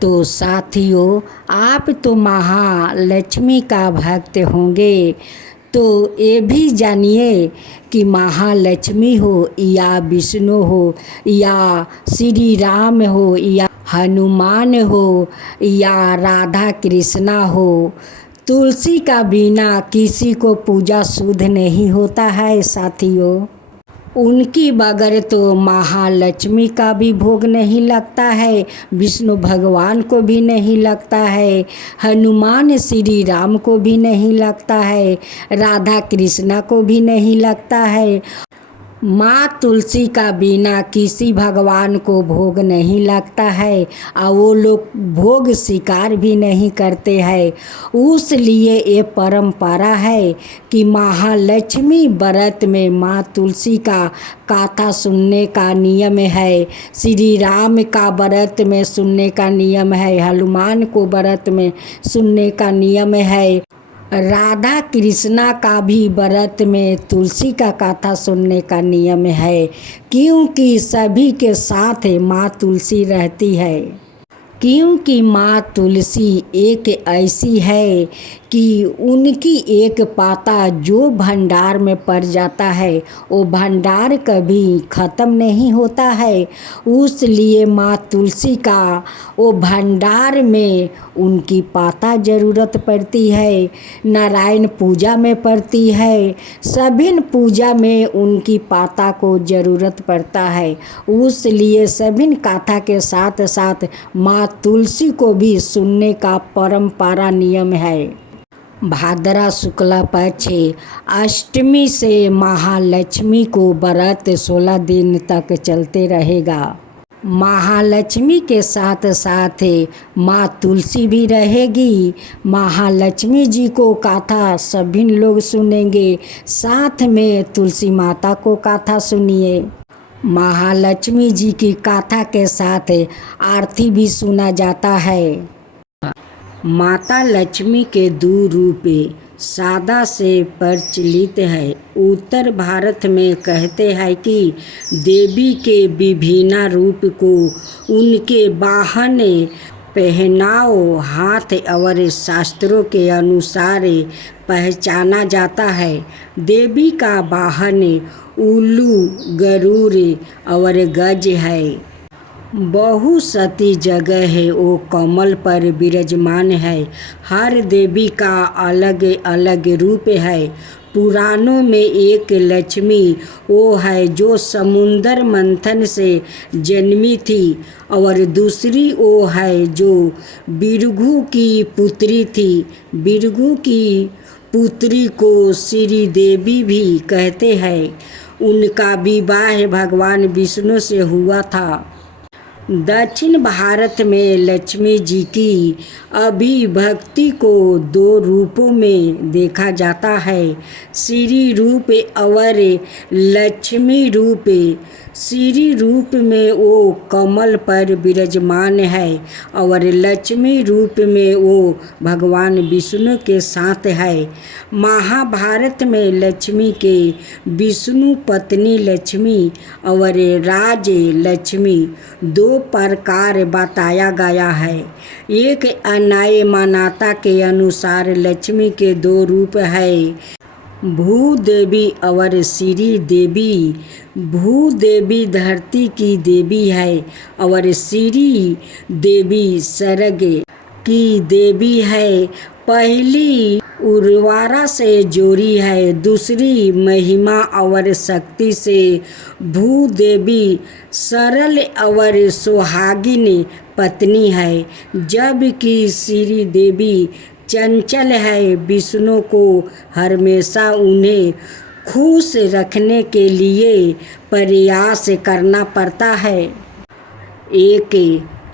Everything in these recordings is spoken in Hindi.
तो साथियों, आप तो महालक्ष्मी का भक्त होंगे, तो ये भी जानिए कि महालक्ष्मी हो या विष्णु हो या श्री राम हो या हनुमान हो या राधा कृष्णा हो, तुलसी का बिना किसी को पूजा शुद्ध नहीं होता है साथियों। उनकी बगैर तो महालक्ष्मी का भी भोग नहीं लगता है, विष्णु भगवान को भी नहीं लगता है, हनुमान श्री राम को भी नहीं लगता है, राधा कृष्णा को भी नहीं लगता है। माँ तुलसी का बिना किसी भगवान को भोग नहीं लगता है और वो लोग भोग स्वीकार भी नहीं करते हैं। उसलिए ये परंपरा है कि महालक्ष्मी व्रत में माँ तुलसी का कथा सुनने का नियम है, श्री राम का व्रत में सुनने का नियम है, हनुमान को व्रत में सुनने का नियम है, राधा कृष्णा का भी व्रत में तुलसी का कथा सुनने का नियम है, क्योंकि सभी के साथ माँ तुलसी रहती है। क्योंकि माँ तुलसी एक ऐसी है कि उनकी एक पाता जो भंडार में पड़ जाता है वो भंडार कभी ख़त्म नहीं होता है। उसलिए माँ तुलसी का वो भंडार में उनकी पाता ज़रूरत पड़ती है, नारायण पूजा में पड़ती है, सभी पूजा में उनकी पाता को ज़रूरत पड़ता है। उसलिए सभी कथा के साथ साथ माँ तुलसी को भी सुनने का परंपरा नियम है। भाद्रा शुक्ला पक्ष अष्टमी से महालक्ष्मी को व्रत 16 दिन तक चलते रहेगा। महालक्ष्मी के साथ साथ माँ तुलसी भी रहेगी। महालक्ष्मी जी को कथा सभी लोग सुनेंगे, साथ में तुलसी माता को कथा सुनिए। महालक्ष्मी जी की कथा के साथ आरती भी सुना जाता है। माता लक्ष्मी के दो रूप सादा से प्रचलित है। उत्तर भारत में कहते हैं कि देवी के विभिन्न रूप को उनके वाहन, पहनाव, हाथ और शास्त्रों के अनुसार पहचाना जाता है। देवी का वाहन उल्लू, गरुड़ और गज है। बहुसती जगह है वो कमल पर विराजमान है। हर देवी का अलग अलग रूप है। पुराणों में एक लक्ष्मी वो है जो समुद्र मंथन से जन्मी थी और दूसरी वो है जो भृगु की पुत्री थी। भृगु की पुत्री को श्री देवी भी कहते हैं। उनका विवाह भगवान विष्णु से हुआ था। दक्षिण भारत में लक्ष्मी जी की अभिव्यक्ति को दो रूपों में देखा जाता है, श्री रूप और लक्ष्मी रूप। श्री रूप में वो कमल पर विराजमान है और लक्ष्मी रूप में वो भगवान विष्णु के साथ है। महाभारत में लक्ष्मी के विष्णु पत्नी लक्ष्मी और राज लक्ष्मी दो प्रकार बताया गया है। एक अन्याय मान्यता के अनुसार लक्ष्मी के दो रूप है, भूदेवी और श्री देवी। भूदेवी धरती की देवी है और श्री देवी स्वर्ग की देवी है। पहली उर्वरा से जोड़ी है, दूसरी महिमा और शक्ति से। भूदेवी सरल और सुहागिन पत्नी है, जबकि श्री देवी चंचल है। विष्णु को हमेशा उन्हें खुश रखने के लिए प्रयास करना पड़ता है। एक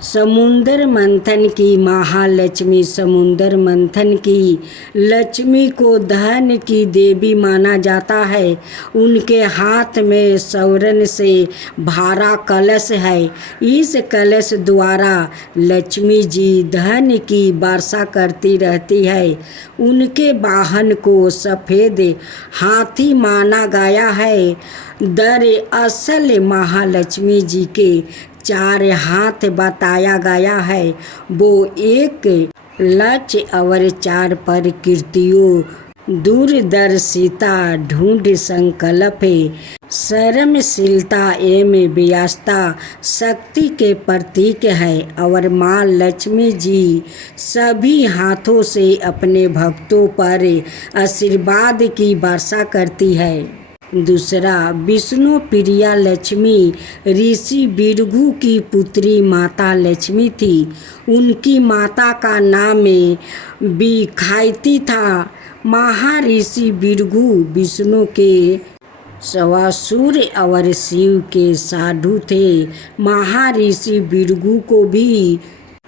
समुद्र मंथन की महालक्ष्मी। समुद्र मंथन की लक्ष्मी को धन की देवी माना जाता है। उनके हाथ में स्वर्ण से भरा कलश है। इस कलश द्वारा लक्ष्मी जी धन की वर्षा करती रहती है। उनके वाहन को सफ़ेद हाथी माना गया है। दरअसल महालक्ष्मी जी के 4 हाथ बताया गया है, वो एक लक्ष्य और 4 प्रकृतियों दूरदर्शिता ढूंढ संकल्प शर्मशीलता एवं व्यवस्था शक्ति के प्रतीक है। और माँ लक्ष्मी जी सभी हाथों से अपने भक्तों पर आशीर्वाद की वर्षा करती है। दूसरा, विष्णु प्रिया लक्ष्मी ऋषि भृगु की पुत्री माता लक्ष्मी थी। उनकी माता का नाम बिखायती था। महर्षि भृगु विष्णु के सवासुर और शिव के साधु थे। महर्षि भृगु को भी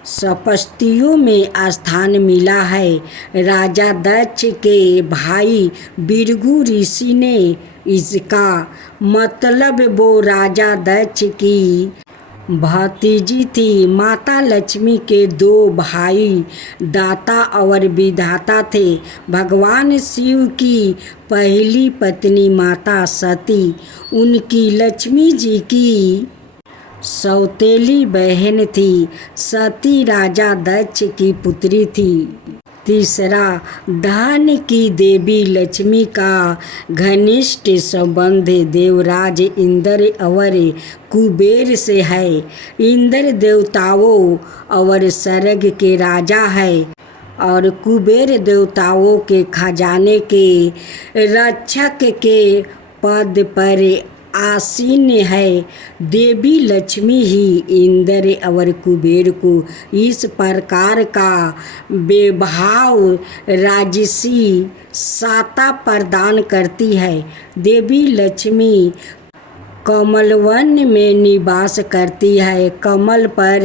सपस्तियों में स्थान मिला है। राजा दक्ष के भाई भृगु ऋषि ने इसका मतलब वो राजा दक्ष की भतीजी थी। माता लक्ष्मी के 2 भाई दाता और विधाता थे। भगवान शिव की पहली पत्नी माता सती उनकी लक्ष्मी जी की सौतेली बहन थी। सती राजा दक्ष की पुत्री थी। तीसरा, धन की देवी लक्ष्मी का घनिष्ठ संबंध देवराज इंद्र और कुबेर से है। इंद्र देवताओं और स्वर्ग के राजा है और कुबेर देवताओं के खजाने के रक्षक के पद पर आसीन है। देवी लक्ष्मी ही इंद्र और कुबेर को इस प्रकार का वैभव राजसी सत्ता प्रदान करती है। देवी लक्ष्मी कमलवन में निवास करती है, कमल पर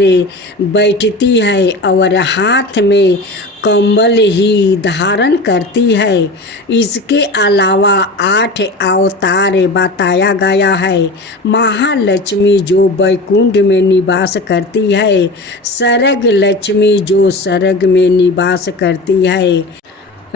बैठती है और हाथ में कमल ही धारण करती है। इसके अलावा 8 अवतार बताया गया है। महालक्ष्मी जो वैकुंठ में निवास करती है, सर्ग लक्ष्मी जो स्वर्ग में निवास करती है,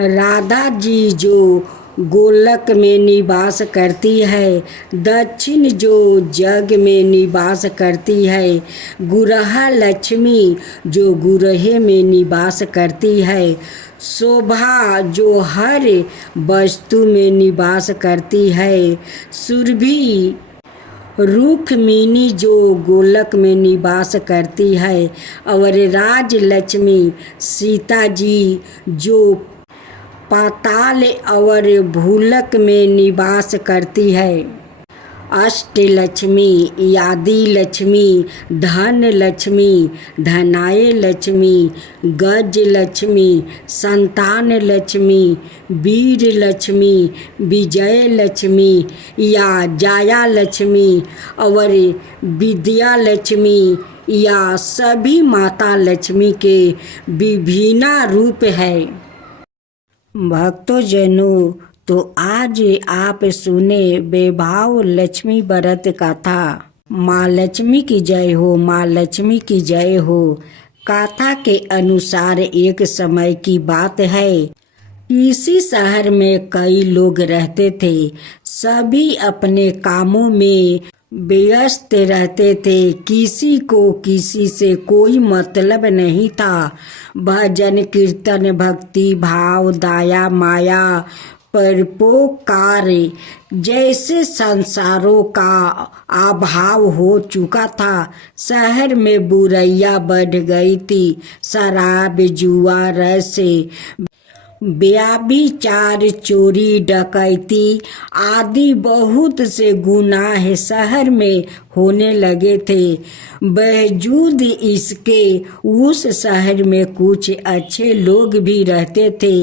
राधा जी जो गोलक में निवास करती है, दक्षिण जो जग में निवास करती है, गुरहा लक्ष्मी जो गुरहे में निवास करती है, शोभा जो हर वस्तु में निवास करती है, सुरभि रुक्मिणी जो गोलक में निवास करती है और राजलक्ष्मी सीता जी जो पाताल और भूलक में निवास करती है। अष्टलक्ष्मी, आदि लक्ष्मी, धन लक्ष्मी, धनाय लक्ष्मी, गज लक्ष्मी, संतान लक्ष्मी, वीर लक्ष्मी, विजय लक्ष्मी या जया लक्ष्मी और विद्या लक्ष्मी या सभी माता लक्ष्मी के विभिन्न रूप है। भक्तों जनों, तो आज आप सुने वैभव लक्ष्मी व्रत कथा। माँ लक्ष्मी की जय हो, माँ लक्ष्मी की जय हो। कथा के अनुसार एक समय की बात है। इसी शहर में कई लोग रहते थे। सभी अपने कामों में व्यस्त रहते थे। किसी को किसी से कोई मतलब नहीं था। भजन कीर्तन भक्ति भाव दया माया परोपकार जैसे संसारों का अभाव हो चुका था। शहर में बुराइयां बढ़ गई थी। शराब जुआ रस व्यभिचार चोरी डकैती आदि बहुत से गुनाह शहर में होने लगे थे। बावजूद इसके उस शहर में कुछ अच्छे लोग भी रहते थे।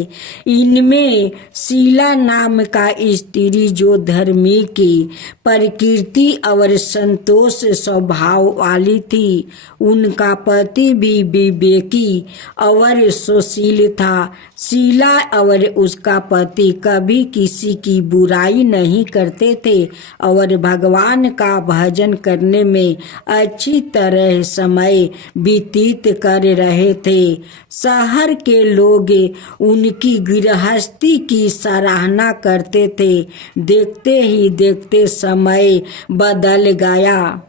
इनमें शीला नाम का स्त्री जो धर्मी की प्रकृति और संतोष स्वभाव वाली थी। उनका पति भी विवेकी और सुशील था। शीला और उसका पति कभी किसी की बुराई नहीं करते थे और भगवान का भजन करने में अच्छी तरह समय व्यतीत कर रहे थे। शहर के लोग उनकी गृहस्थी की सराहना करते थे। देखते ही देखते समय बदल गया।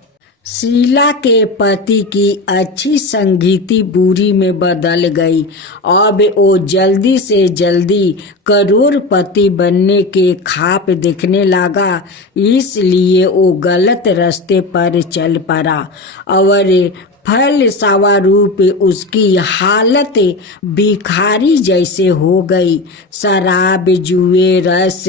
शीला के पति की अच्छी संगीति बुरी में बदल गई। अब वो जल्दी से जल्दी करोड़पति बनने के ख्वाब देखने लगा, इसलिए वो गलत रास्ते पर चल पड़ा और फल स्वरूप उसकी हालत भिखारी जैसे हो गई। शराब, जुए, रस,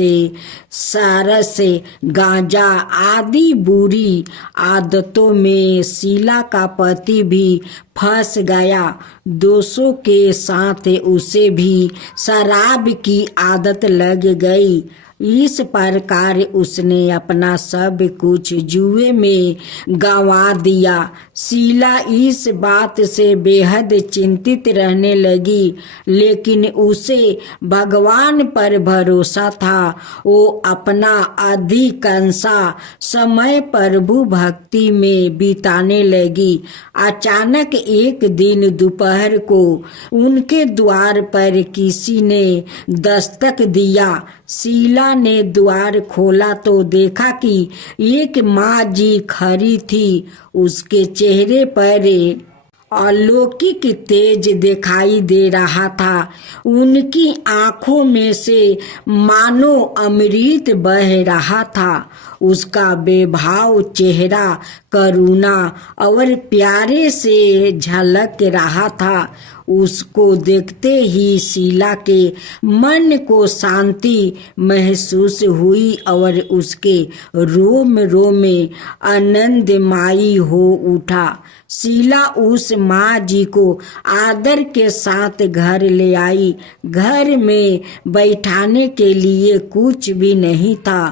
सरस, गांजा आदि बुरी आदतों में शीला का पति भी फंस गया। दोस्तों के साथ उसे भी शराब की आदत लग गई। इस प्रकार उसने अपना सब कुछ जुए में गंवा दिया। शीला इस बात से बेहद चिंतित रहने लगी, लेकिन उसे भगवान पर भरोसा था। वो अपना अधिकांशा समय प्रभु भक्ति में बिताने लगी। अचानक एक दिन दोपहर को उनके द्वार पर किसी ने दस्तक दिया। शीला ने द्वार खोला तो देखा कि एक माँ जी खड़ी थी। उसके चेहरे पर अलौकिक तेज दिखाई दे रहा था। उनकी आंखों में से मानो अमृत बह रहा था। उसका बेभाव चेहरा करुणा और प्यारे से झलक रहा था। उसको देखते ही शीला के मन को शांति महसूस हुई और उसके रोम रोम में आनंदमयी हो उठा। शीला उस माँ जी को आदर के साथ घर ले आई। घर में बैठाने के लिए कुछ भी नहीं था।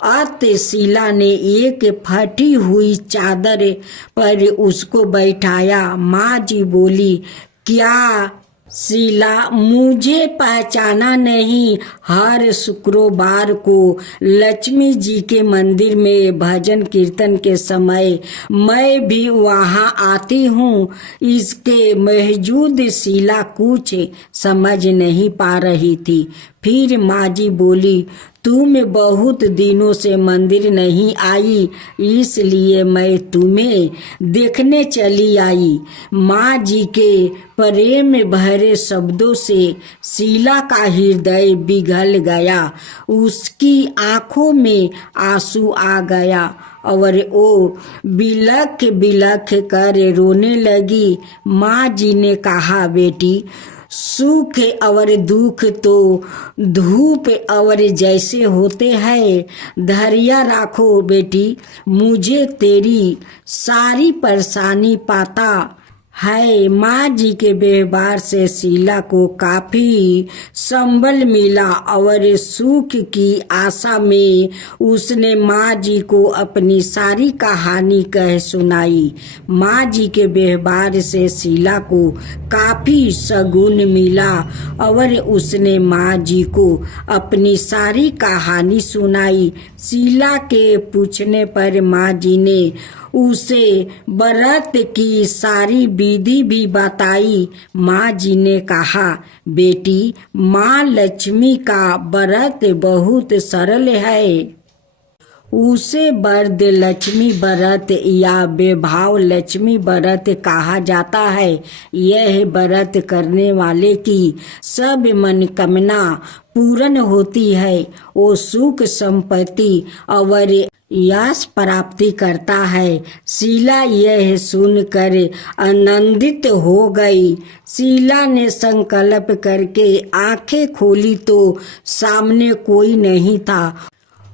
अतः शीला ने एक फटी हुई चादर पर उसको बैठाया। माँ जी बोली, क्या शीला, मुझे पहचाना नहीं? हर शुक्रवार को लक्ष्मी जी के मंदिर में भजन कीर्तन के समय मैं भी वहाँ आती हूँ। इसके मौजूद शीला कुछ समझ नहीं पा रही थी। फिर माँ जी बोली, तुम बहुत दिनों से मंदिर नहीं आई, इसलिए मैं तुम्हें देखने चली आई। माँ जी के प्रेम भरे शब्दों से शीला का हृदय पिघल गया। उसकी आंखों में आंसू आ गया और वो बिलख बिलख कर रोने लगी। माँ जी ने कहा, बेटी, सुख और दुख तो धूप और जैसे होते हैं। धैर्य रखो बेटी, मुझे तेरी सारी परेशानी पता है। माँ जी के व्यवहार से शीला को काफी संबल मिला और सुख की आशा में उसने माँ जी को अपनी सारी कहानी कह सुनाई। माँ जी के व्यवहार से शीला को काफी सगुन मिला और उसने माँ जी को अपनी सारी कहानी सुनाई। शीला के पूछने पर माँ जी ने उसे व्रत की सारी विधि भी बताई। माँ जी ने कहा, बेटी, माँ लक्ष्मी का व्रत बहुत सरल है। उसे वरद लक्ष्मी व्रत या वैभव लक्ष्मी व्रत कहा जाता है। यह व्रत करने वाले की सब मनोकामना पूर्ण होती है। वो सुख संपत्ति और यश प्राप्ति करता है। शीला यह सुनकर आनंदित हो गई। शीला ने संकल्प करके आंखें खोली तो सामने कोई नहीं था।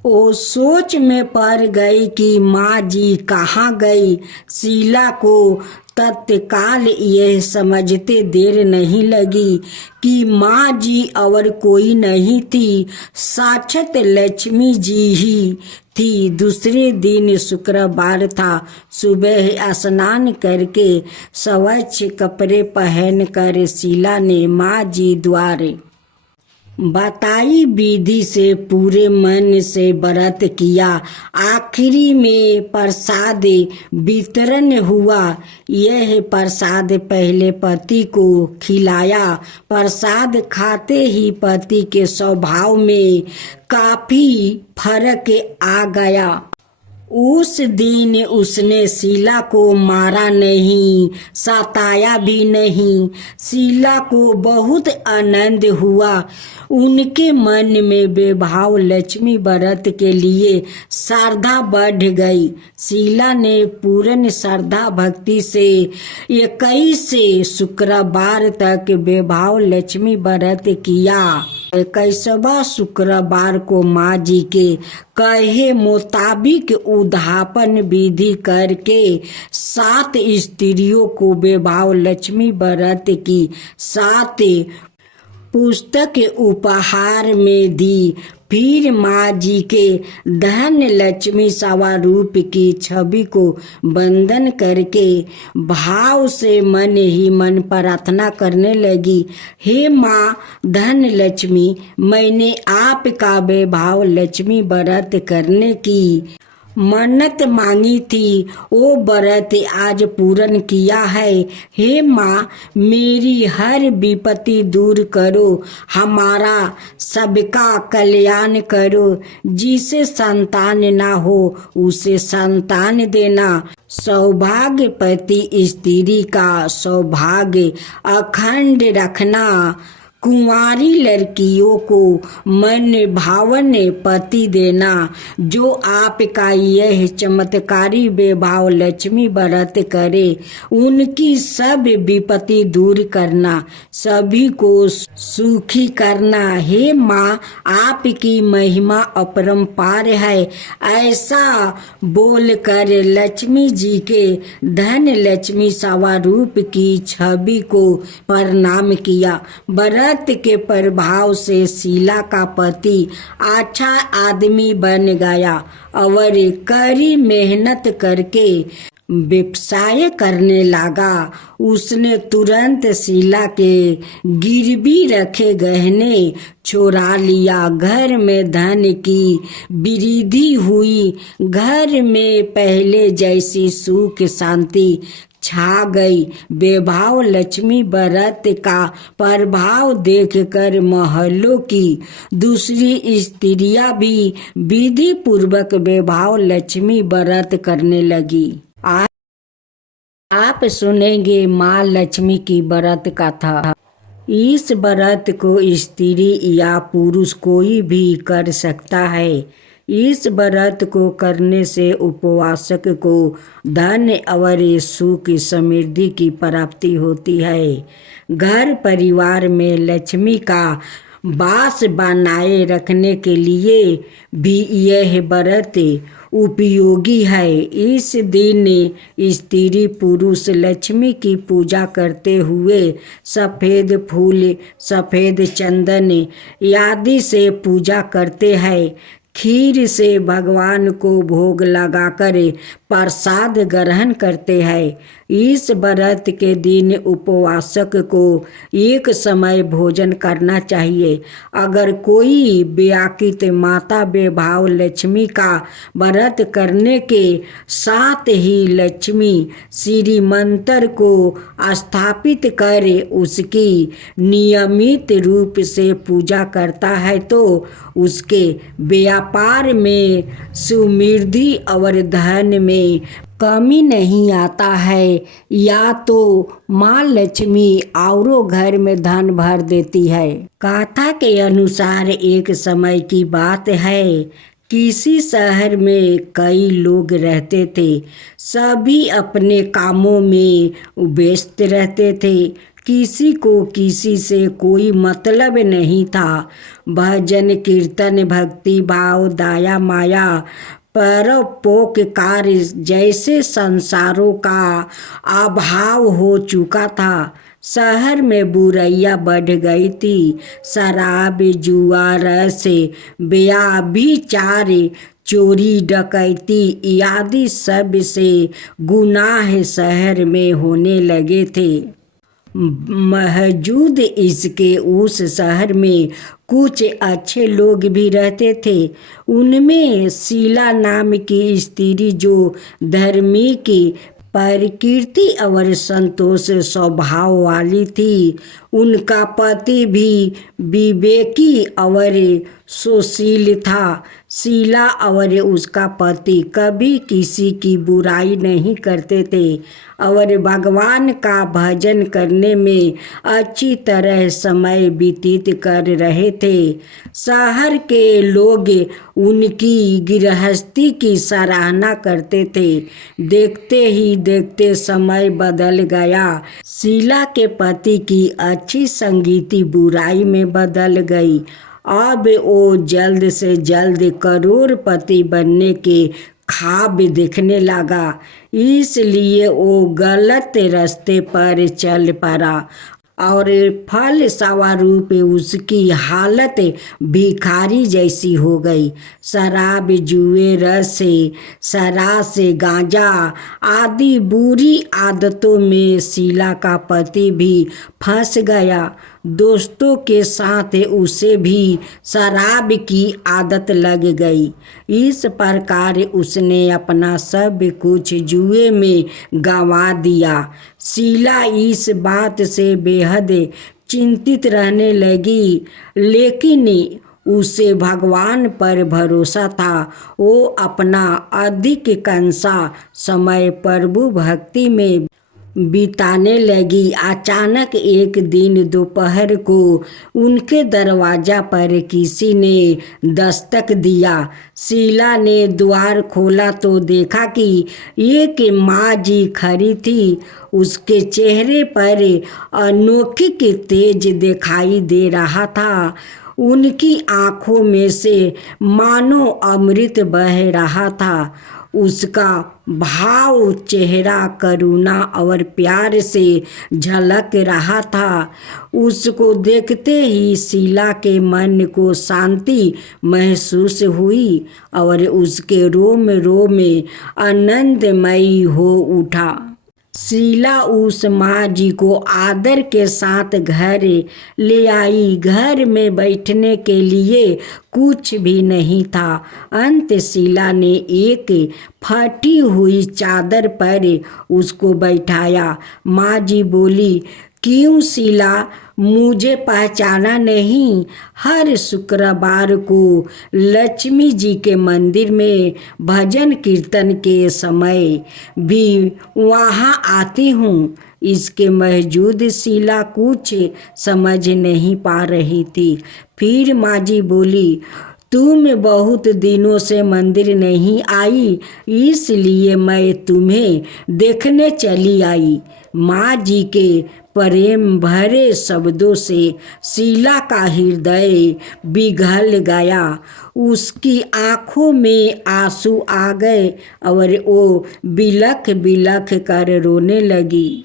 वो सोच में पड़ गई कि माँ जी कहाँ गई। शीला को तत्काल यह समझते देर नहीं लगी कि माँ जी और कोई नहीं थी, साक्षात लक्ष्मी जी ही थी। दूसरे दिन शुक्रवार था। सुबह स्नान करके स्वच्छ कपड़े पहनकर शीला ने माँ जी द्वारे बताई विधि से पूरे मन से व्रत किया। आखिरी में प्रसाद वितरण हुआ। यह प्रसाद पहले पति को खिलाया। प्रसाद खाते ही पति के स्वभाव में काफी फर्क आ गया। उस दिन उसने शीला को मारा नहीं, सताया भी नहीं। शीला को बहुत आनंद हुआ। उनके मन में बेभाव लक्ष्मी व्रत के लिए श्रद्धा बढ़ गई। शीला ने पूर्ण श्रद्धा भक्ति से 21 शुक्रवार तक बेभाव लक्ष्मी व्रत किया। 21वां शुक्रवार को माँ जी के कहे मुताबिक उद्यापन विधि करके 7 स्त्रियों को बेभाव लक्ष्मी व्रत की 7 पुस्तक उपहार में दी। फिर माँ जी के धन लक्ष्मी स्वरूप की छवि को वंदन करके भाव से मन ही मन प्रार्थना करने लगी, हे माँ धन लक्ष्मी, मैंने आपका बेभाव लक्ष्मी व्रत करने की मन्नत मांगी थी, वो व्रत आज पूर्ण किया है। हे माँ, मेरी हर विपत्ति दूर करो, हमारा सबका कल्याण करो। जिसे संतान ना हो उसे संतान देना। सौभाग्यवती स्त्री का सौभाग्य अखंड रखना। कुंवारी लड़कियों को मन भावन पति देना। जो आपका यह चमत्कारी बेभाव लक्ष्मी व्रत करे, उनकी सब विपत्ति दूर करना, सभी को सुखी करना। हे माँ, आपकी महिमा अपरंपार है। ऐसा बोलकर लक्ष्मी जी के धन लक्ष्मी स्वरूप की छवि को प्रणाम किया। व्रत के प्रभाव से शीला का पति अच्छा आदमी बन गया और कड़ी मेहनत करके व्यवसाय करने लगा। उसने तुरंत शीला के गिरवी रखे गहने चुरा लिया। घर में धन की वृद्धि हुई। घर में पहले जैसी सुख शांति छा गई। बेभाव लक्ष्मी व्रत का प्रभाव देखकर मोहल्लों की दूसरी स्त्रियां भी विधि पूर्वक बेभाव लक्ष्मी व्रत करने लगी। आप सुनेंगे माँ लक्ष्मी की व्रत कथा। इस व्रत को स्त्री या पुरुष कोई भी कर सकता है। इस व्रत को करने से उपवासक को धन और सुख समृद्धि की प्राप्ति होती है। घर परिवार में लक्ष्मी का वास बनाए रखने के लिए भी यह व्रत उपयोगी है। इस दिन स्त्री पुरुष लक्ष्मी की पूजा करते हुए सफ़ेद फूल, सफ़ेद चंदन आदि से पूजा करते हैं। खीर से भगवान को भोग लगाकर प्रसाद ग्रहण करते हैं। इस व्रत के दिन उपवासक को एक समय भोजन करना चाहिए। अगर कोई व्याकृत माता बेभाव लक्ष्मी का व्रत करने के साथ ही लक्ष्मी श्री मंत्र को स्थापित कर उसकी नियमित रूप से पूजा करता है तो उसके व्यापार में समृद्धि और धन में कमी नहीं आता है। या तो माँ लक्ष्मी औरों घर में धन भर देती है। कथा के अनुसार एक समय की बात है, किसी शहर में कई लोग रहते थे। सभी अपने कामों में व्यस्त रहते थे। किसी को किसी से कोई मतलब नहीं था। भजन कीर्तन भक्ति भाव दया माया परोपकार जैसे संसारों का अभाव हो चुका था। शहर में बुराइयां बढ़ गई थी। शराब जुआ रस व्यभिचार चोरी डकैती आदि सब से गुनाह शहर में होने लगे थे। मौजूद इसके उस शहर में कुछ अच्छे लोग भी रहते थे। उनमें शीला नाम की स्त्री जो धार्मिक प्रकृति और संतोष स्वभाव वाली थी। उनका पति भी विवेकी और सुशील था। शीला और उसका पति कभी किसी की बुराई नहीं करते थे और भगवान का भजन करने में अच्छी तरह समय व्यतीत कर रहे थे। शहर के लोग उनकी गृहस्थी की सराहना करते थे। देखते ही देखते समय बदल गया। शीला के पति की अच्छी संगति बुराई में बदल गई। अब वो जल्द से जल्द करोड़पति बनने के ख्वाब देखने लगा, इसलिए वो गलत रास्ते पर चल पड़ा और फलस्वरूप उसकी हालत भिखारी जैसी हो गई। शराब, जुए, रस, शराब, गांजा आदि बुरी आदतों में शीला का पति भी फंस गया। दोस्तों के साथ उसे भी शराब की आदत लग गई। इस प्रकार उसने अपना सब कुछ जुए में गंवा दिया। शीला इस बात से बेहद चिंतित रहने लगी, लेकिन उसे भगवान पर भरोसा था। वो अपना अधिकांश समय प्रभु भक्ति में बिताने लगी। अचानक एक दिन दोपहर को उनके दरवाजा पर किसी ने दस्तक दिया। शीला ने द्वार खोला तो देखा कि एक माँ जी खड़ी थी। उसके चेहरे पर अनोखी तेज दिखाई दे रहा था। उनकी आँखों में से मानो अमृत बह रहा था। उसका भाव चेहरा करुणा और प्यार से झलक रहा था। उसको देखते ही शीला के मन को शांति महसूस हुई और उसके रोम रोम आनंदमयी हो उठा। शीला उस माँ जी को आदर के साथ घर ले आई। घर में बैठने के लिए कुछ भी नहीं था। अंत शीला ने एक फटी हुई चादर पर उसको बैठाया। माँ जी बोली, क्यों शीला, मुझे पहचाना नहीं? हर शुक्रवार को लक्ष्मी जी के मंदिर में भजन कीर्तन के समय भी वहाँ आती हूँ। इसके बावजूद शीला कुछ समझ नहीं पा रही थी। फिर माँ जी बोली, तुम बहुत दिनों से मंदिर नहीं आई, इसलिए मैं तुम्हें देखने चली आई। माँ जी के प्रेम भरे शब्दों से शीला का हृदय पिघल गया। उसकी आँखों में आंसू आ गए और वो बिलख बिलख कर रोने लगी।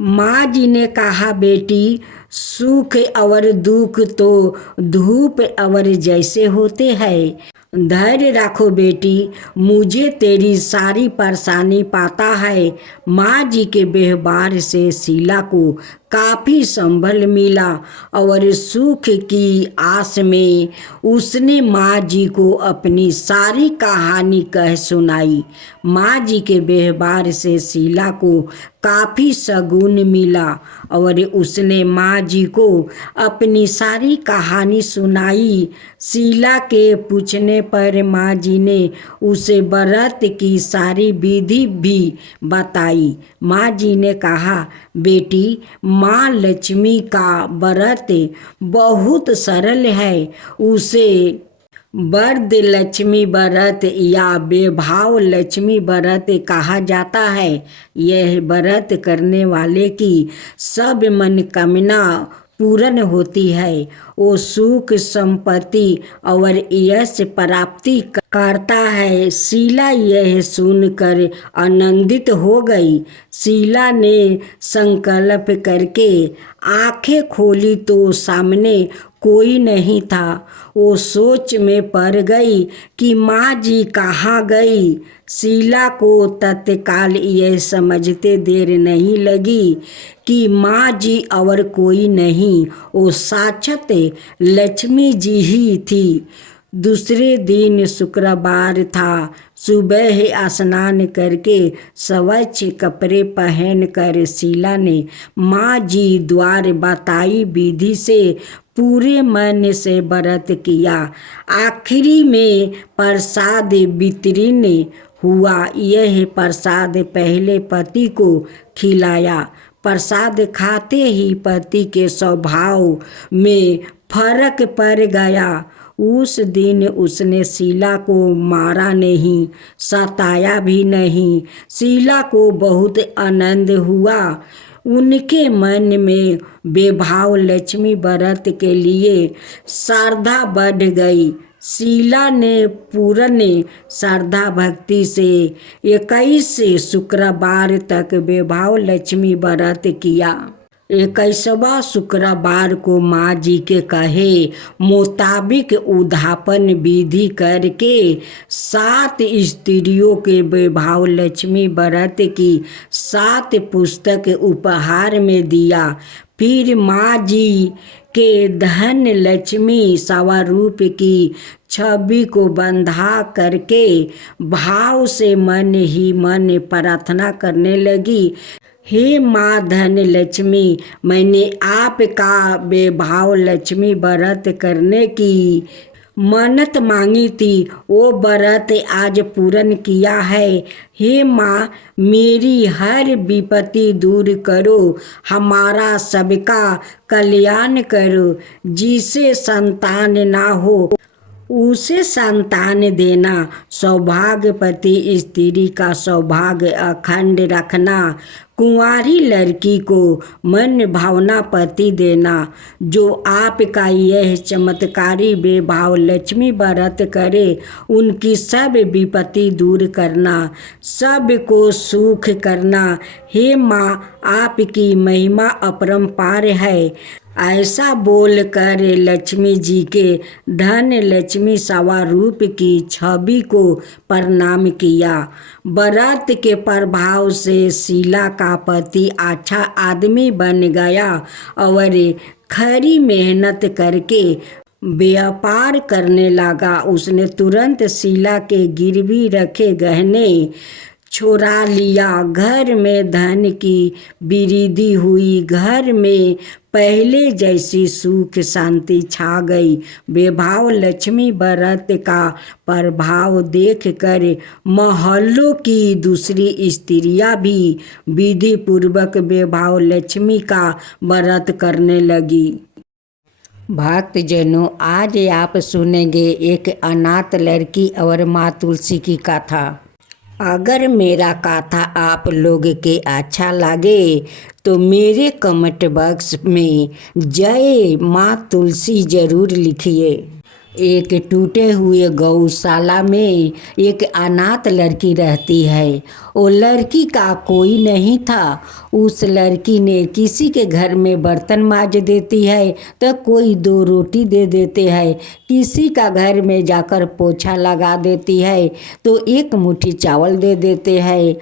माँ जी ने कहा, बेटी, सुख और दुख तो धूप और जैसे होते हैं। धैर्य रखो बेटी, मुझे तेरी सारी परेशानी पता है। माँ जी के व्यवहार से शीला को काफ़ी संबल मिला और सुख की आस में उसने माँ जी को अपनी सारी कहानी कह सुनाई। माँ जी के व्यवहार से शीला को काफ़ी सुकून मिला और उसने माँ जी को अपनी सारी कहानी सुनाई। शीला के पूछने पर माँ जी ने उसे व्रत की सारी विधि भी बताई। माँ जी ने कहा, बेटी, माँ लक्ष्मी का व्रत बहुत सरल है। उसे वरद लक्ष्मी व्रत या वैभव लक्ष्मी व्रत कहा जाता है। यह व्रत करने वाले की सब मनोकामना पूर्ण होती है। वो सुख, संपत्ति और यश प्राप्ति करता है। शीला यह सुनकर आनंदित हो गई। शीला ने संकल्प करके आंखें खोली तो सामने कोई नहीं था। वो सोच में पड़ गई कि माँ जी कहाँ गई। शीला को तत्काल यह समझते देर नहीं लगी कि माँ जी और कोई नहीं, वो साक्षात लक्ष्मी जी ही थी। दूसरे दिन शुक्रवार था। सुबह स्नान करके स्वच्छ कपड़े पहन कर शीला ने माँ जी द्वार बताई विधि से पूरे मन से व्रत किया। आखिरी में प्रसाद वितरण हुआ। यह प्रसाद पहले पति को खिलाया। प्रसाद खाते ही पति के स्वभाव में फर्क पड़ गया। उस दिन उसने शीला को मारा नहीं, सताया भी नहीं। शीला को बहुत आनंद हुआ। उनके मन में बेभाव लक्ष्मी व्रत के लिए श्रद्धा बढ़ गई। शीला ने पूर्ण श्रद्धा भक्ति से 21 शुक्रवार तक बेभाव लक्ष्मी व्रत किया। 21वां शुक्रवार को माँ जी के कहे मुताबिक उद्यापन विधि करके 7 स्त्रियों के बेभाव लक्ष्मी व्रत की 7 पुस्तक उपहार में दिया। फिर माँ जी के धन लक्ष्मी स्वरूप की छवि को बंधा करके भाव से मन ही मन प्रार्थना करने लगी। हे माँ धन लक्ष्मी, मैंने आपका बेभाव लक्ष्मी व्रत करने की मन्नत मांगी थी, वो व्रत आज पूर्ण किया है। हे माँ, मेरी हर विपत्ति दूर करो, हमारा सबका कल्याण करो। जिसे संतान ना हो उसे संतान देना, सौभाग्यवती स्त्री का सौभाग्य अखंड रखना, कुंवारी लड़की को मन भावना पति देना। जो आपका यह चमत्कारी बेभाव लक्ष्मी व्रत करे, उनकी सब विपत्ति दूर करना, सबको सुख करना। हे माँ, आपकी महिमा अपरंपार है। ऐसा बोलकर लक्ष्मी जी के धन लक्ष्मी स्वरूप की छवि को प्रणाम किया। व्रत के प्रभाव से शीला का पति अच्छा आदमी बन गया और खरी मेहनत करके व्यापार करने लगा। उसने तुरंत शीला के गिरवी रखे गहने छोड़ा लिया। घर में धन की वृद्धि हुई। घर में पहले जैसी सुख शांति छा गई। बेभाव लक्ष्मी व्रत का प्रभाव देखकर मोहल्लों की दूसरी स्त्रियां भी विधि पूर्वक बेभाव लक्ष्मी का व्रत करने लगी। भक्तजनों, आज आप सुनेंगे एक अनाथ लड़की और माँ तुलसी की कथा। अगर मेरा कथा आप लोग के अच्छा लगे तो मेरे कमेंट बॉक्स में जय माँ तुलसी ज़रूर लिखिए। एक टूटे हुए गौशाला में एक अनाथ लड़की रहती है। वो लड़की का कोई नहीं था। उस लड़की ने किसी के घर में बर्तन मांज देती है तो कोई 2 रोटी दे देते हैं। किसी का घर में जाकर पोछा लगा देती है तो 1 मुट्ठी चावल दे देते हैं।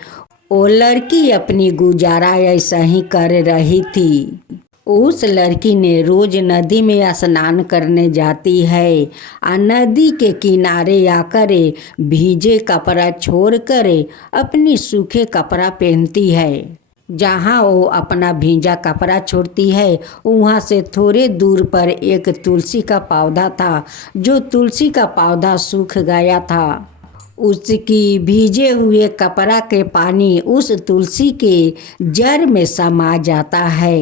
वो लड़की अपनी गुजारा ऐसा ही कर रही थी। उस लड़की ने रोज नदी में स्नान करने जाती है। नदी के किनारे आकर भीजे कपड़ा छोड़कर अपनी सूखे कपड़ा पहनती है। जहाँ वो अपना भींजा कपड़ा छोड़ती है वहाँ से थोड़े दूर पर एक तुलसी का पौधा था। जो तुलसी का पौधा सूख गया था, उसकी भीजे हुए कपड़ा के पानी उस तुलसी के जड़ में समा जाता है।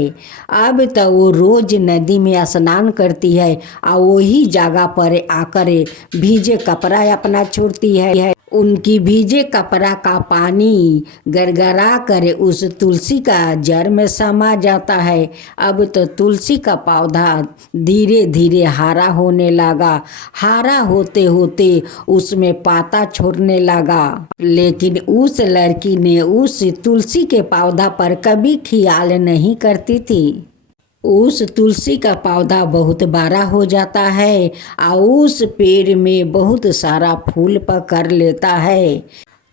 अब तो वो रोज नदी में स्नान करती है और वही जगह पर आकर भीजे कपड़ा अपना छोड़ती है। उनकी भीजे कपड़ा का पानी गरगरा कर उस तुलसी का जड़ में समा जाता है। अब तो तुलसी का पौधा धीरे धीरे हरा होने लगा। हरा होते होते उसमें पाता छोड़ने लगा। लेकिन उस लड़की ने उस तुलसी के पौधा पर कभी ख्याल नहीं करती थी। उस तुलसी का पौधा बहुत बड़ा हो जाता है और उस पेड़ में बहुत सारा फूल पकड़ लेता है।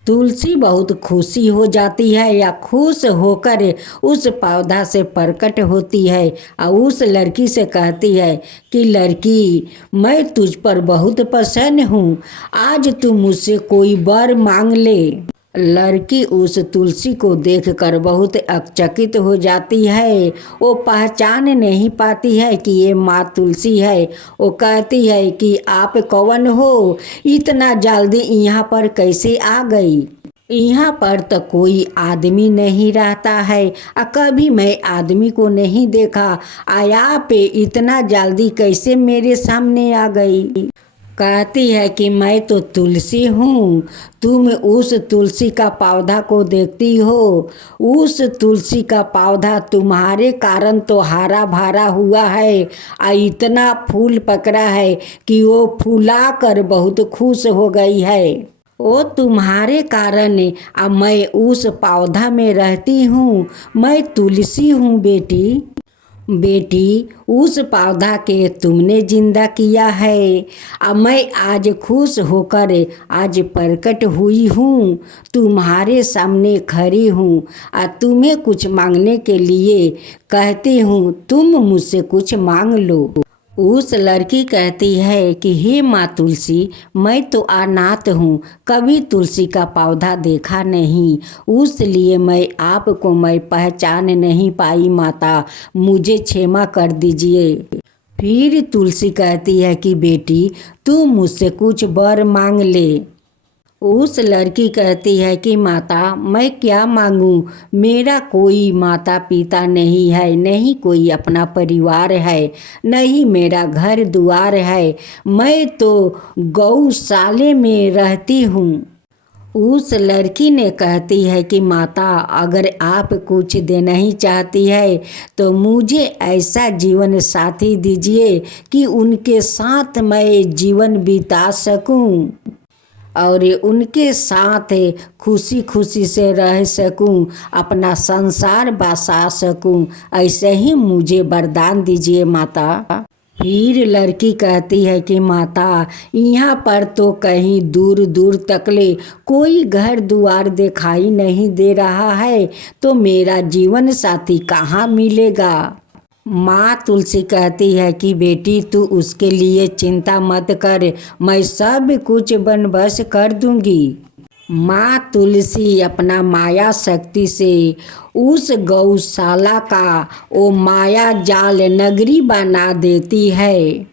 तुलसी बहुत खुशी हो जाती है या खुश होकर उस पौधा से प्रकट होती है और उस लड़की से कहती है कि लड़की, मैं तुझ पर बहुत प्रसन्न हूँ, आज तू मुझसे कोई वर मांग ले। लड़की उस तुलसी को देखकर बहुत अचकित हो जाती है। वो पहचान नहीं पाती है कि ये माँ तुलसी है। वो कहती है कि आप कौन हो, इतना जल्दी यहाँ पर कैसे आ गई? यहाँ पर तो कोई आदमी नहीं रहता है और कभी मैं आदमी को नहीं देखा, आया पे इतना जल्दी कैसे मेरे सामने आ गई? कहती है कि मैं तो तुलसी हूँ, तुम उस तुलसी का पौधा को देखती हो, उस तुलसी का पौधा तुम्हारे कारण तो हरा भरा हुआ है और इतना फूल पकड़ा है कि वो फूला कर बहुत खुश हो गई है। वो तुम्हारे कारण अब मैं उस पौधा में रहती हूँ, मैं तुलसी हूँ बेटी। बेटी, उस पौधा के तुमने जिंदा किया है। अब मैं आज खुश होकर आज प्रकट हुई हूँ, तुम्हारे सामने खड़ी हूँ और तुम्हें कुछ मांगने के लिए कहती हूँ, तुम मुझसे कुछ मांग लो। उस लड़की कहती है कि हे माँ तुलसी, मैं तो अनाथ हूँ, कभी तुलसी का पौधा देखा नहीं, उसलिए मैं पहचान नहीं पाई माता, मुझे क्षमा कर दीजिए। फिर तुलसी कहती है कि बेटी, तू मुझसे कुछ वर मांग ले। उस लड़की कहती है कि माता, मैं क्या मांगूं, मेरा कोई माता पिता नहीं है, नहीं कोई अपना परिवार है, नहीं मेरा घर द्वार है, मैं तो गौशाले में रहती हूँ। उस लड़की ने कहती है कि माता, अगर आप कुछ देना ही चाहती है तो मुझे ऐसा जीवन साथी दीजिए कि उनके साथ मैं जीवन बिता सकूं और उनके साथ खुशी खुशी से रह सकूं, अपना संसार बसा सकूं, ऐसे ही मुझे वरदान दीजिए माता। फिर लड़की कहती है कि माता, यहाँ पर तो कहीं दूर दूर तकले कोई घर द्वार दिखाई नहीं दे रहा है, तो मेरा जीवन साथी कहाँ मिलेगा? माँ तुलसी कहती है कि बेटी, तू उसके लिए चिंता मत कर, मैं सब कुछ बनबस कर दूंगी। माँ तुलसी अपना माया शक्ति से उस गौशाला का वो माया जाल नगरी बना देती है।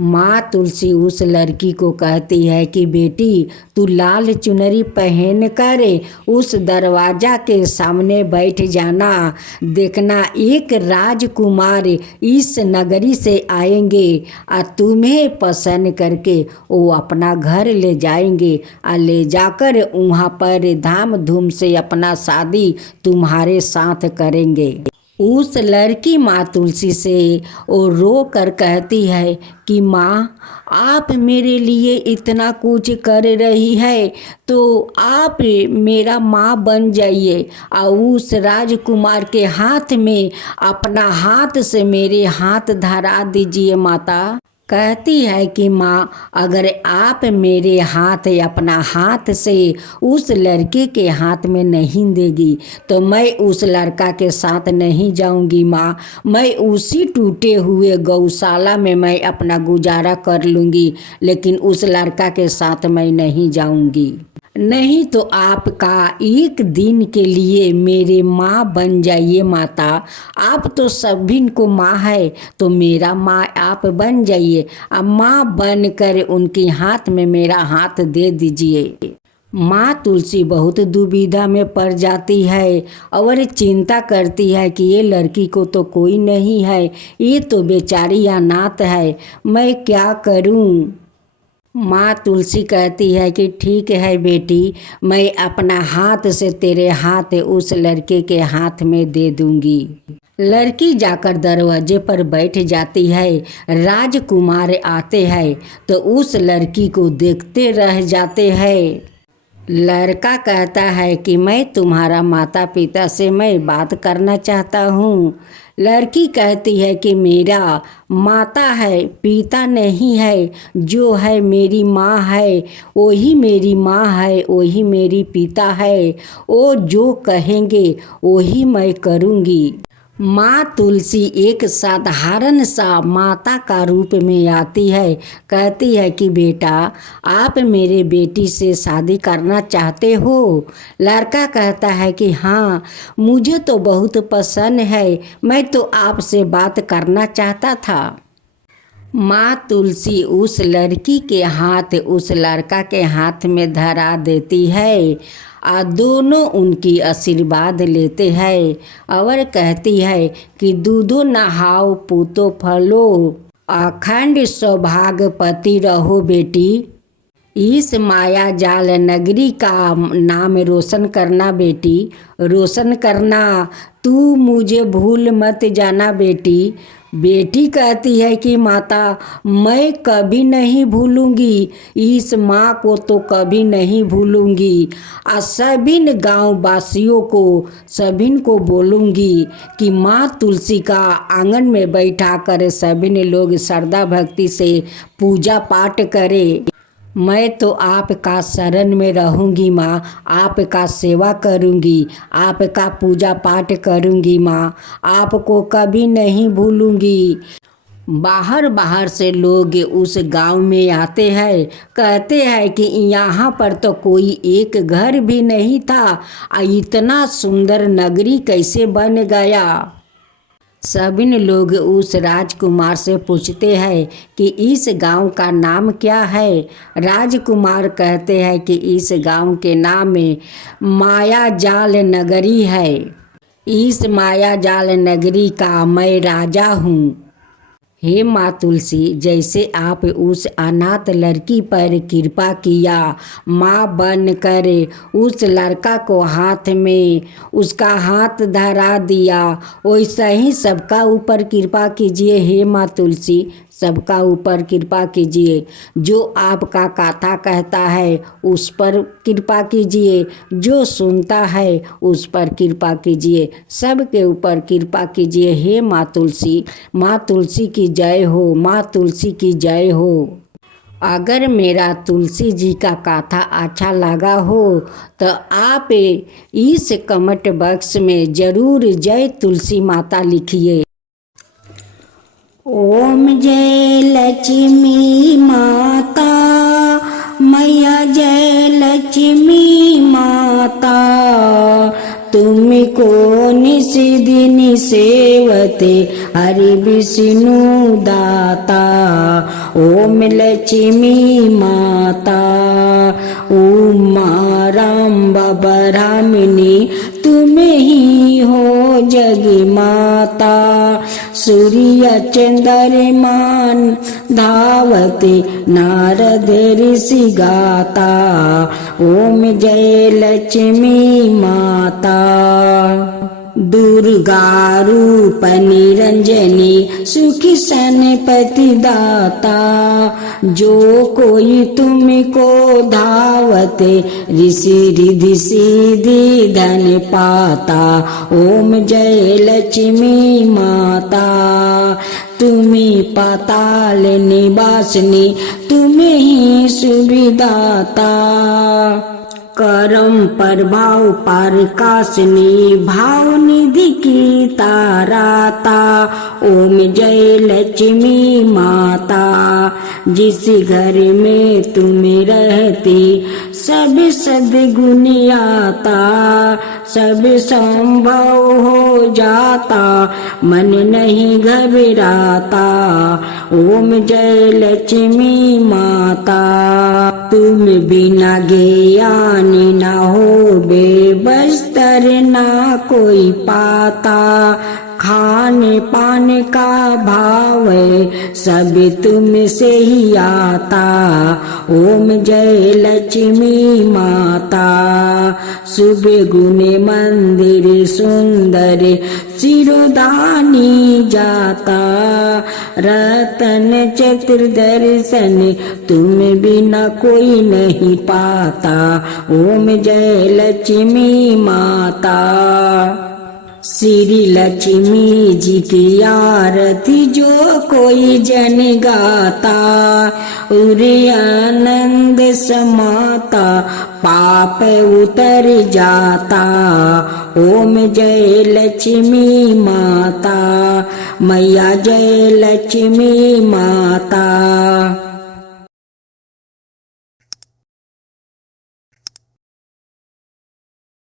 माँ तुलसी उस लड़की को कहती है कि बेटी, तू लाल चुनरी पहन कर उस दरवाजा के सामने बैठ जाना, देखना एक राजकुमार इस नगरी से आएंगे और तुम्हें पसंद करके वो अपना घर ले जाएंगे और ले जाकर वहाँ पर धाम धूम से अपना शादी तुम्हारे साथ करेंगे। उस लड़की माँ तुलसी से वो रो कर कहती है कि माँ, आप मेरे लिए इतना कुछ कर रही है तो आप मेरा माँ बन जाइए और उस राजकुमार के हाथ में अपना हाथ से मेरे हाथ धरा दीजिए माता। कहती है कि माँ, अगर आप मेरे हाथ अपना हाथ से उस लड़के के हाथ में नहीं देगी तो मैं उस लड़का के साथ नहीं जाऊंगी माँ, मैं उसी टूटे हुए गौशाला में मैं अपना गुजारा कर लूँगी, लेकिन उस लड़का के साथ मैं नहीं जाऊंगी। नहीं तो आपका एक दिन के लिए मेरे माँ बन जाइए माता, आप तो सभी को माँ है तो मेरा माँ आप बन जाइए, अब माँ बनकर उनके हाथ में मेरा हाथ दे दीजिए। माँ तुलसी बहुत दुविधा में पड़ जाती है और चिंता करती है कि ये लड़की को तो कोई नहीं है, ये तो बेचारी अनाथ है, मैं क्या करूँ? माँ तुलसी कहती है कि ठीक है बेटी, मैं अपना हाथ से तेरे हाथ उस लड़के के हाथ में दे दूंगी। लड़की जाकर दरवाजे पर बैठ जाती है। राजकुमार आते हैं तो उस लड़की को देखते रह जाते हैं। लड़का कहता है कि मैं तुम्हारा माता पिता से मैं बात करना चाहता हूँ। लड़की कहती है कि मेरा माता है, पिता नहीं है, जो है मेरी माँ है, वही मेरी माँ है, वही मेरी पिता है, वो जो कहेंगे वही मैं करूँगी। माँ तुलसी एक साधारण सा माता का रूप में आती है। कहती है कि बेटा, आप मेरे बेटी से शादी करना चाहते हो? लड़का कहता है कि हाँ, मुझे तो बहुत पसंद है, मैं तो आपसे बात करना चाहता था। माँ तुलसी उस लड़की के हाथ उस लड़का के हाथ में धरा देती है और दोनों उनकी आशीर्वाद लेते हैं और कहती है कि दूधो नहाओ पूतो फलो, अखंड सौभाग्यवती रहो बेटी। इस माया जाल नगरी का नाम रोशन करना बेटी, रोशन करना। तू मुझे भूल मत जाना बेटी। बेटी कहती है कि माता, मैं कभी नहीं भूलूंगी, इस माँ को तो कभी नहीं भूलूंगी। और सभी गाँव वासियों को सभी को बोलूंगी कि माँ तुलसी का आंगन में बैठा कर सभी लोग श्रद्धा भक्ति से पूजा पाठ करें। मैं तो आपका शरण में रहूँगी माँ, आपका सेवा करूँगी, आपका पूजा पाठ करूँगी माँ, आपको कभी नहीं भूलूँगी। बाहर बाहर से लोग उस गांव में आते हैं, कहते हैं कि यहाँ पर तो कोई एक घर भी नहीं था, इतना सुंदर नगरी कैसे बन गया। सभी लोग उस राजकुमार से पूछते हैं कि इस गांव का नाम क्या है। राजकुमार कहते हैं कि इस गांव के नाम में माया जाल नगरी है। इस माया जाल नगरी का मैं राजा हूँ। हे माँ तुलसी, जैसे आप उस अनाथ लड़की पर कृपा किया, माँ बन कर उस लड़का को हाथ में उसका हाथ धरा दिया, वैसा ही सबका ऊपर कृपा कीजिए। हे माँ तुलसी, सबका ऊपर कृपा कीजिए। जो आपका कथा कहता है उस पर कृपा कीजिए, जो सुनता है उस पर कृपा कीजिए, सबके ऊपर कृपा कीजिए। हे माँ तुलसी, माँ तुलसी की जय हो, माँ तुलसी की जय हो। अगर मेरा तुलसी जी का कथा अच्छा लगा हो तो आप इस कमेंट बॉक्स में ज़रूर जय तुलसी माता लिखिए। ओम जय लक्ष्मी माता, मैया जय लक्ष्मी माता, तुमको निस दिन सेवते हरि विष्णु दाता। ओम लक्ष्मी माता, उमा राम बाबा रामिनी, तुम ही हो जग माता। सूर्य चंद्रमान धावते नारद ऋषि गाता। ओम जय लक्ष्मी माता। दुर्गा रूप निरंजनी, सुखी सनपति दाता, जो कोई तुमको धावते ऋषि रिधि सिद्धि धन पाता। ओम जय लक्ष्मी माता, तुम्हें पाताल निवासिनी, तुम्हें ही सुविदाता। करम प्रभाव प्रकाशनी, भाव निधि की ताराता। ओम जय लक्ष्मी माता, जिस घर में तुम रहती सब सद्गुण आता। सब संभव हो जाता, मन नहीं घबराता। ओम जय लक्ष्मी माता, तुम बिना ज्ञान न होबे बस्तर ना कोई पाता। खाने पाने का भाव सब तुम से ही आता। ओम जय लक्ष्मी माता, शुभ गुण मंदिर सुंदर सिरोधानी जाता। रतन चतुर्दर्शन तुम बिना कोई नहीं पाता। ओम जय लक्ष्मी माता। श्री लक्ष्मी जी की आरती जो कोई जन गाता, उरे आनंद समाता, पाप उतर जाता। ओम जय लक्ष्मी माता, मैया जय लक्ष्मी माता।